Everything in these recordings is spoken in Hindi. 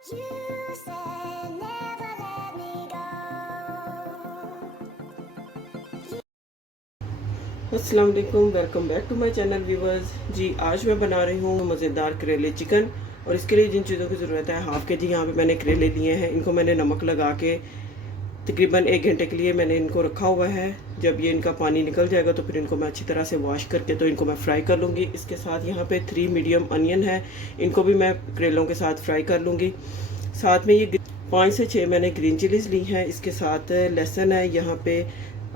You said never let me go. अस्सलाम वालेकुम, welcome back to my channel viewers. जी आज मैं बना रही हूँ मज़ेदार करेले चिकन। और इसके लिए जिन चीज़ों की ज़रूरत है, हाफ़ के जी यहाँ पे मैंने करेले लिए हैं। इनको मैंने नमक लगा के तकरीबन 1 घंटे के लिए मैंने इनको रखा हुआ है। जब ये इनका पानी निकल जाएगा तो फिर इनको मैं अच्छी तरह से वॉश करके तो इनको मैं फ्राई कर लूँगी। इसके साथ यहाँ पे 3 मीडियम अनियन है, इनको भी मैं करेलों के साथ फ्राई कर लूँगी। साथ में ये 5 से 6 मैंने ग्रीन चिलीज़ ली हैं। इसके साथ लहसुन है, यहाँ पे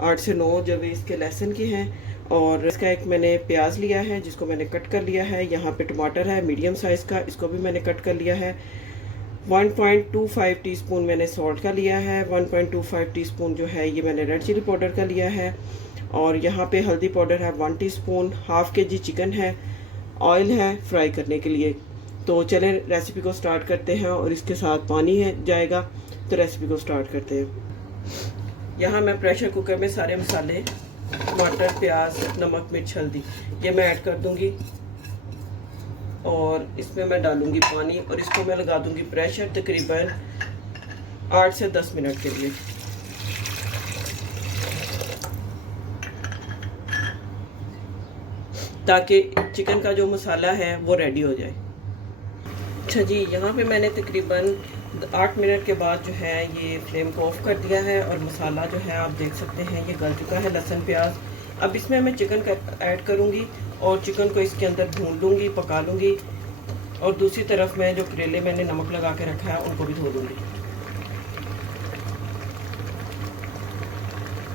8 से 9 जब इसके लहसुन के हैं। और इसका एक मैंने प्याज लिया है जिसको मैंने कट कर लिया है। यहाँ पे टमाटर है मीडियम साइज़ का, इसको भी मैंने कट कर लिया है। 1.25 टीस्पून मैंने सॉल्ट का लिया है। 1.25 टीस्पून जो है ये मैंने रेड चिली पाउडर का लिया है। और यहाँ पे हल्दी पाउडर है 1 टीस्पून। हाफ़ के जी चिकन है। ऑयल है फ्राई करने के लिए। तो चलें रेसिपी को स्टार्ट करते हैं। और इसके साथ पानी है जाएगा, तो रेसिपी को स्टार्ट करते हैं। यहाँ मैं प्रेशर कुकर में सारे मसाले, टमाटर, प्याज, नमक, मिर्च, हल्दी, ये मैं ऐड कर दूंगी। और इसमें मैं डालूंगी पानी और इसको मैं लगा दूंगी प्रेशर तकरीबन 8 से 10 मिनट के लिए। ताकि चिकन का जो मसाला है वो रेडी हो जाए। अच्छा जी, यहाँ पे मैंने तकरीबन 8 मिनट के बाद जो है ये फ्लेम को ऑफ कर दिया है। और मसाला जो है आप देख सकते हैं ये गल चुका है, लहसुन प्याज। अब इसमें मैं चिकन का ऐड करूँगी और चिकन को इसके अंदर भून लूँगी, पका लूँगी। और दूसरी तरफ मैं जो करेले मैंने नमक लगा के रखा है उनको भी धो लूँगी।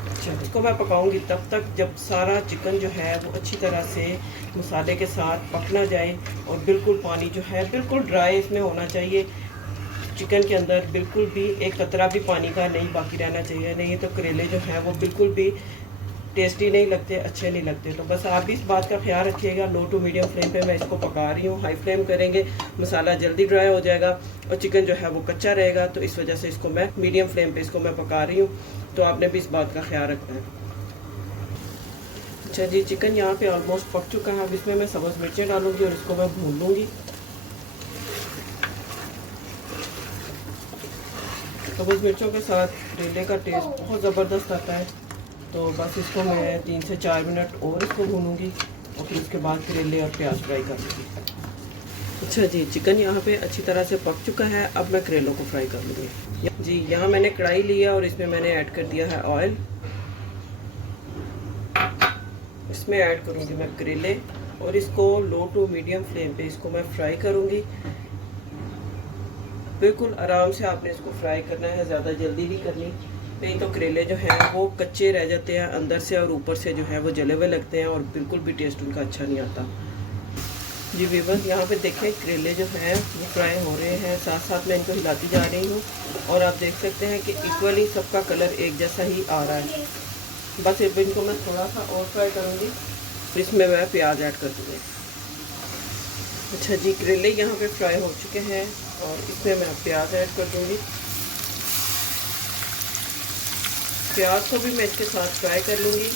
अच्छा, इसको मैं पकाऊंगी तब तक जब सारा चिकन जो है वो अच्छी तरह से मसाले के साथ पक ना जाए। और बिल्कुल पानी जो है बिल्कुल ड्राई इसमें होना चाहिए। चिकन के अंदर बिल्कुल भी एक कतरा भी पानी का नहीं बाकी रहना चाहिए, नहीं तो करेले जो हैं वो बिल्कुल भी टेस्टी नहीं लगते, अच्छे नहीं लगते। तो बस आप भी इस बात का ख्याल रखिएगा। लो टू मीडियम फ्लेम पे मैं इसको पका रही हूँ। हाई फ्लेम करेंगे मसाला जल्दी ड्राई हो जाएगा और चिकन जो है वो कच्चा रहेगा। तो इस वजह से इसको मैं मीडियम फ्लेम पे इसको मैं पका रही हूँ। तो आपने भी इस बात का ख्याल रखना है। अच्छा जी, चिकन यहाँ पे ऑलमोस्ट पक चुका है। अब इसमें मैं सब्ज़ मिर्चें डालूंगी और इसको मैं भून लूँगी। सब्ज़ मिर्चों के साथ करेले का टेस्ट बहुत ज़बरदस्त आता है। तो बस इसको मैं 3 से 4 मिनट और इसको भूनूंगी और फिर उसके बाद करेले और प्याज फ्राई कर लूँगी। अच्छा जी, चिकन यहाँ पे अच्छी तरह से पक चुका है। अब मैं करेलों को फ्राई कर लूँगी। जी, यहाँ मैंने कढ़ाई लिया और इसमें मैंने ऐड कर दिया है ऑयल। इसमें ऐड करूँगी मैं करेले और इसको लो टू मीडियम फ्लेम पे इसको मैं फ्राई करूँगी। बिल्कुल आराम से आपने इसको फ्राई करना है, ज़्यादा जल्दी नहीं करनी, नहीं तो करेले जो हैं वो कच्चे रह जाते हैं अंदर से और ऊपर से जो है वो जले हुए लगते हैं और बिल्कुल भी टेस्ट उनका अच्छा नहीं आता। जी व्यूअर्स, यहाँ पे देखें करेले जो हैं वो फ्राई हो रहे हैं, साथ साथ मैं इनको हिलाती जा रही हूँ। और आप देख सकते हैं कि इक्वली सबका कलर एक जैसा ही आ रहा है। बस इनको मैं थोड़ा सा और फ्राई करूँगी, इसमें मैं प्याज ऐड कर दूँगी। अच्छा जी, करेले यहाँ पे फ्राई हो चुके हैं और इसमें मैं प्याज ऐड कर दूँगी। प्याज को भी मैं इसके साथ फ्राई कर लूँगी।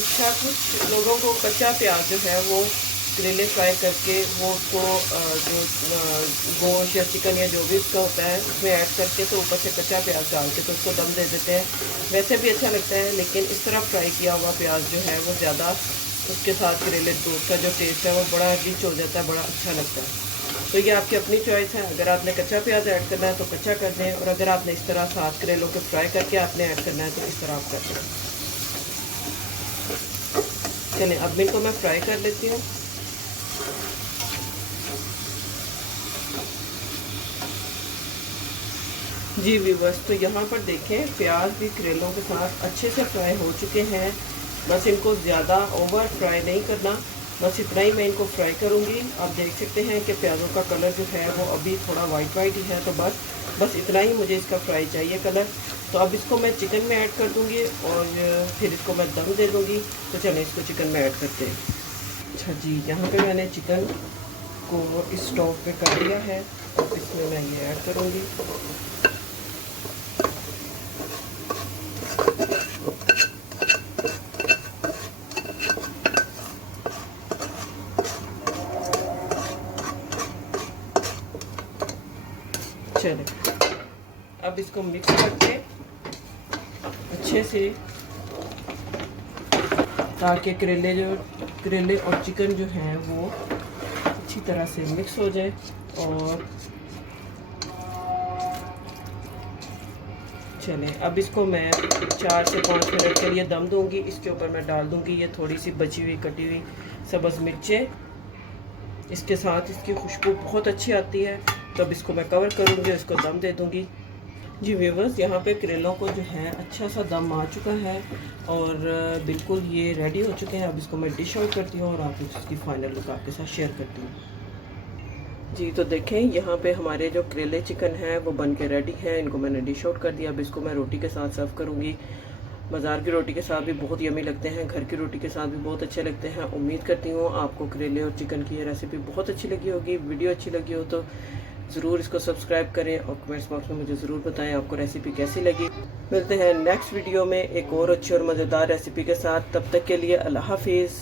अच्छा, कुछ लोगों को कच्चा प्याज जो है वो करेले फ्राई करके वो उसको जो गोश्त या चिकन या जो भी उसका होता है उसमें ऐड करके तो ऊपर से कच्चा प्याज डाल के तो उसको दम दे देते हैं। वैसे भी अच्छा लगता है, लेकिन इस तरह फ्राई किया हुआ प्याज जो है वो ज़्यादा उसके साथ करेले दूध का जो टेस्ट है वो बड़ा रिच हो जाता है, बड़ा अच्छा लगता है। तो ये आपकी अपनी चॉइस है। अगर आपने कच्चा प्याज ऐड करना है तो कच्चा कर दें, और अगर आपने इस तरह साथ करेलों को फ्राई करके आपने ऐड करना है तो इस तरह आप कर दें। चलें, अब इनको मैं फ्राई कर लेती हूँ। जी व्यूवर्स, तो यहाँ पर देखें प्याज भी करेलों के साथ अच्छे से फ्राई हो चुके हैं। बस इनको ज़्यादा ओवर फ्राई नहीं करना, बस इतना ही मैं इनको फ्राई करूँगी। आप देख सकते हैं कि प्याज़ों का कलर जो है वो अभी थोड़ा वाइट वाइट ही है। तो बस इतना ही मुझे इसका फ्राई चाहिए कलर। तो अब इसको मैं चिकन में ऐड कर दूँगी और फिर इसको मैं दम दे दूँगी। तो चलें इसको चिकन में ऐड करते हैं। अच्छा जी, यहाँ पे मैंने चिकन इसको इस स्टोव पे कर लिया है। अब इसमें मैं ये ऐड करूँगी। चले, अब इसको मिक्स करके अच्छे से, ताकि करेले और चिकन जो है वो अच्छी तरह से मिक्स हो जाए। और चलें, अब इसको मैं 4 से 5 मिनट के लिए दम दूंगी। इसके ऊपर मैं डाल दूंगी ये थोड़ी सी बची हुई कटी हुई सब्ज़ मिर्चें। इसके साथ इसकी खुशबू बहुत अच्छी आती है। तो अब इसको मैं कवर करूंगी, इसको दम दे दूंगी। जी व्यूअर्स, यहाँ पे करेलों को जो है अच्छा सा दम आ चुका है और बिल्कुल ये रेडी हो चुके हैं। अब इसको मैं डिश आउट करती हूँ और आप इसकी फाइनल लुक आपके साथ शेयर करती हूँ। जी तो देखें, यहाँ पे हमारे जो करेले चिकन है वो बन के रेडी है। इनको मैंने डिश आउट कर दिया। अब इसको मैं रोटी के साथ सर्व करूँगी। बाज़ार की रोटी के साथ भी बहुत यमी लगते हैं, घर की रोटी के साथ भी बहुत अच्छे लगते हैं। उम्मीद करती हूँ आपको करेले और चिकन की ये रेसिपी बहुत अच्छी लगी होगी। वीडियो अच्छी लगी हो तो ज़रूर इसको सब्सक्राइब करें और कमेंट्स बॉक्स में मुझे ज़रूर बताएं आपको रेसिपी कैसी लगी। मिलते हैं नेक्स्ट वीडियो में एक और अच्छी और मज़ेदार रेसिपी के साथ। तब तक के लिए अल्लाह हाफिज़।